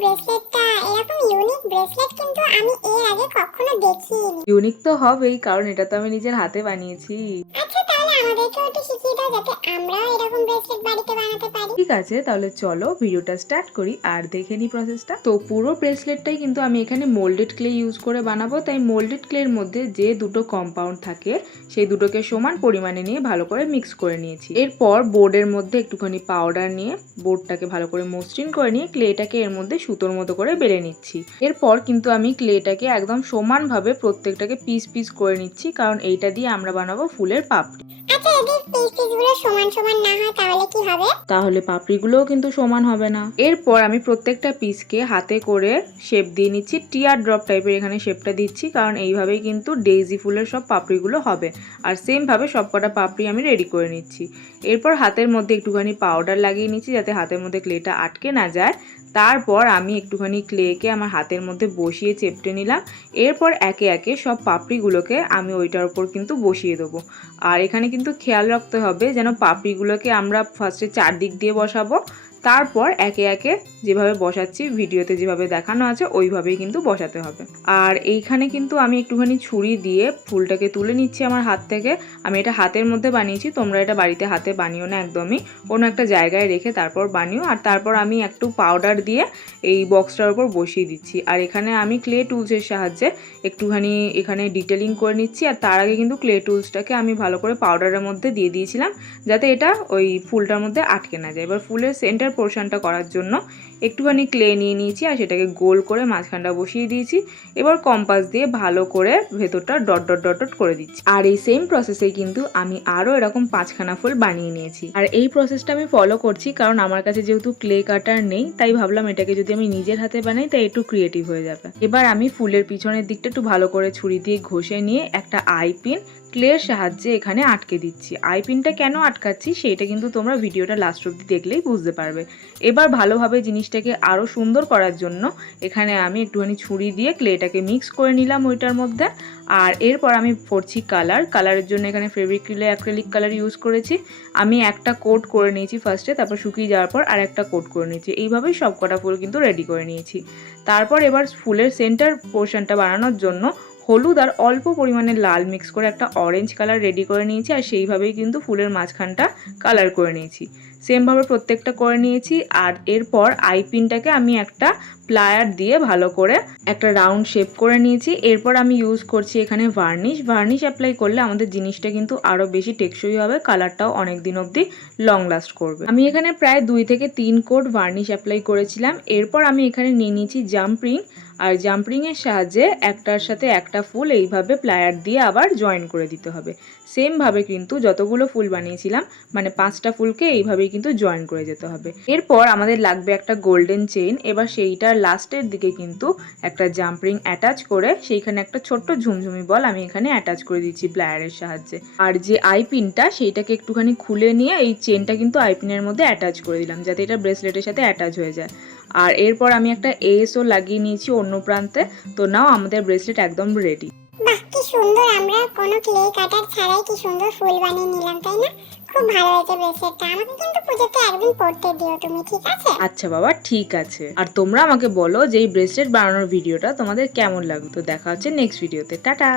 ব্রেসলেটটা এরকম unique bracelet কিন্তু আমি এর আগে কখনো দেখিনি। ইউনিক তো হবেই, কারণ এটা তো আমি নিজের হাতে বানিয়েছি। আচ্ছা তাহলে আমাদেরকেও একটু শিখিয়ে দাও যাতে আমরাও এরকম ব্রেসলেট বাড়িতে বানাতে পারি। ঠিক আছে, তাহলে চলো ভিডিওটা স্টার্ট করি আর দেখে নিই প্রসেসটা। তো পুরো ব্রেসলেটটাই কিন্তু আমি এখানে মোল্ডেড ক্লে ইউজ করে বানাবো, তাই মোল্ডেড ক্লের মধ্যে যে দুটো কম্পাউন্ড থাকে সেই দুটোকে সমান পরিমাণে নিয়ে ভালো করে মিক্স করে নিয়েছি। এরপর বোর্ডের মধ্যে একটুখানি পাউডার নিয়ে বোর্ডটাকে ভালো করে মসৃণ করে নিয়ে ক্লেটাকে এর মধ্যে সুতোর মতো করে বেলে নিচ্ছি। এরপর কিন্তু আমি ক্লেটাকে একদম সমানভাবে প্রত্যেকটাকে পিস পিস করে নিচ্ছি, কারণ এইটা দিয়ে আমরা বানাবো ফুলের পাপড়ি। আচ্ছা যদি পিসগুলো সমান সমান না হয় তাহলে কি হবে? তাহলে পাপড়িগুলোও কিন্তু সমান হবে না। এরপর আমি প্রত্যেকটা পিসকে হাতে করে শেপ দিয়ে নিচ্ছি, টিয়ার ড্রপ টাইপের এখানে শেপটা দিচ্ছি, কারণ এইভাবেই কিন্তু ডেইজি ফুলের সব পাপড়িগুলো হবে। আর সেম ভাবে সবকটা পাপড়ি আমি রেডি করে নিচ্ছি। এরপর হাতের মধ্যে একটুখানি পাউডার লাগিয়ে নিচ্ছি যাতে হাতের মধ্যে ক্লেটা আটকে না যায়। তারপর আমি একটুখানি ক্লেকে আমার হাতের মধ্যে বসিয়ে চেপটে নিলাম। এরপর একে একে সব পাপড়িগুলোকে আমি ওইটার উপর কিন্তু বসিয়ে দেবো। আর এখানে কিন্তু খেয়াল রাখতে হবে যেন পাপড়িগুলোকে আমরা ফার্স্টে চারদিক দিয়ে বসাবো, তারপর একে একে যেভাবে বসাচ্ছি ভিডিওতে যেভাবে দেখানো আছে ওইভাবেই কিন্তু বসাতে হবে। আর এইখানে কিন্তু আমি একটুখানি ছুরি দিয়ে ফুলটাকে তুলে নিচ্ছি আমার হাত থেকে। আমি এটা হাতের মধ্যে বানিয়েছি, তোমরা এটা বাড়িতে হাতে বানিও না, একদমই কোনো একটা জায়গায় রেখে তারপর বানিও। আর তারপর আমি একটু পাউডার দিয়ে এই বক্সটার উপর বসিয়ে দিচ্ছি। আর এখানে আমি ক্লে টুলসের সাহায্যে একটুখানি এখানে ডিটেলিং করে নিচ্ছি। আর তার আগে কিন্তু ক্লে টুলসটাকে আমি ভালো করে পাউডারের মধ্যে দিয়ে দিয়েছিলাম যাতে এটা ওই ফুলটার মধ্যে আটকে না যায়। এবার ফুলের সেন্টার পোর্শনটা করার জন্য একটুখানি ক্লে নিয়ে নিয়েছি আর সেটাকে গোল করে মাঝখানটা বসিয়ে দিয়েছি। এবার কম্পাস দিয়ে ভালো করে ভেতরটা ডট ডট ডট ডট করে দিচ্ছি। আর এই সেম প্রসেসেই কিন্তু আমি আরও এরকম 5খানা ফুল বানিয়ে নিয়েছি। আর এই প্রসেসটা আমি ফলো করছি কারণ আমার কাছে যেহেতু ক্লে কাটার নেই, তাই ভাবলাম এটাকে যদি আমি নিজের হাতে বানাই তাই একটু ক্রিয়েটিভ হয়ে যাবে। এবার আমি ফুলের পিছনের দিকটা একটু ভালো করে ছুরি দিয়ে ঘষে নিয়ে একটা আইপিন ক্লের সাহায্যে এখানে আটকে দিচ্ছি। আইপিনটা কেন আটকাচ্ছি সেইটা কিন্তু তোমরা ভিডিওটা লাস্ট অবধি দেখলেই বুঝতে পারবে। এবার ভালোভাবে জিনিসটাকে আরও সুন্দর করার জন্য এখানে আমি একটুখানি ছুরি দিয়ে ক্লেটাকে মিক্স করে নিলাম ওইটার মধ্যে। আর এরপর আমি করছি কালারের জন্য এখানে ফেভিক্রিলে অ্যাক্রিলিক কালার ইউজ করেছি। আমি একটা কোট করে নিয়েছি ফার্স্টে, তারপর শুকিয়ে যাওয়ার পর আর একটা কোট করে নিয়েছি। এইভাবেই সব কটা ফুল কিন্তু রেডি করে নিয়েছি। তারপর এবার ফুলের সেন্টার পোর্শনটা বানানোর জন্য হলুদ আর অল্প পরিমাণে লাল মিক্স করে একটা অরেঞ্জ কালার রেডি করে নিয়েছি। আর সেইভাবেই কিন্তু ফুলের মাঝখানটা কালার করে নিয়েছি। সেমভাবে প্রত্যেকটা করে নিয়েছি। আর এরপর আইপিনটাকে আমি একটা প্লায়ার দিয়ে ভালো করে একটা রাউন্ড শেপ করে নিয়েছি। এরপর আমি ইউজ করছি এখানে ভার্নিশ অ্যাপ্লাই করলে আমাদের জিনিসটা কিন্তু আরও বেশি টেকসই হবে, কালারটাও অনেক দিন অবধি লং লাস্ট করবে। আমি এখানে প্রায় 2 থেকে 3 কোট ভার্নিশ অ্যাপ্লাই করেছিলাম। এরপর আমি এখানে নিয়ে নিয়েছি জাম্পরিং, আর জাম্পরিংয়ের সাহায্যে একটার সাথে একটা ফুল এইভাবে প্লায়ার দিয়ে আবার জয়েন করে দিতে হবে। সেমভাবে কিন্তু যতগুলো ফুল বানিয়েছিলাম মানে 5টা ফুলকে এইভাবেই কিন্তু জয়েন করে যেতে হবে। এরপর আমাদের লাগবে একটা গোল্ডেন চেইন। এবার সেইটার লাস্টের দিকে কিন্তু একটা জাম্পরিং অ্যাটাচ করে সেইখানে একটা ছোট্ট ঝুমঝুমি বল আমি এখানে অ্যাটাচ করে দিচ্ছি প্লায়ারের সাহায্যে। আর যে আইপিনটা সেইটাকে একটুখানি খুলে নিয়ে এই চেনটা কিন্তু আইপিনের মধ্যে অ্যাটাচ করে দিলাম যাতে এটা ব্রেসলেটের সাথে অ্যাটাচ হয়ে যায়। আর এরপর আমি একটা এসও লাগিয়ে নিয়েছি অন্য প্রান্তে। তো নাও আমাদের ব্রেসলেট একদম রেডি। বাহ কি সুন্দর, আমরা কোনো ক্লে কাটার ছাড়াই কি সুন্দর ফুল বানিয়ে নিলাম, তাই না? খুব ভালো হয়েছে ব্রেসলেটটা। আমাকে কিন্তু পুজোতে একদিন পড়তে দিও তুমি, ঠিক আছে? আচ্ছা বাবা, ঠিক আছে। আর তোমরা আমাকে বলো যে এই ব্রেসলেট বানানোর ভিডিওটা তোমাদের কেমন লাগলো। তো দেখা হচ্ছে নেক্সট ভিডিওতে। টাটা।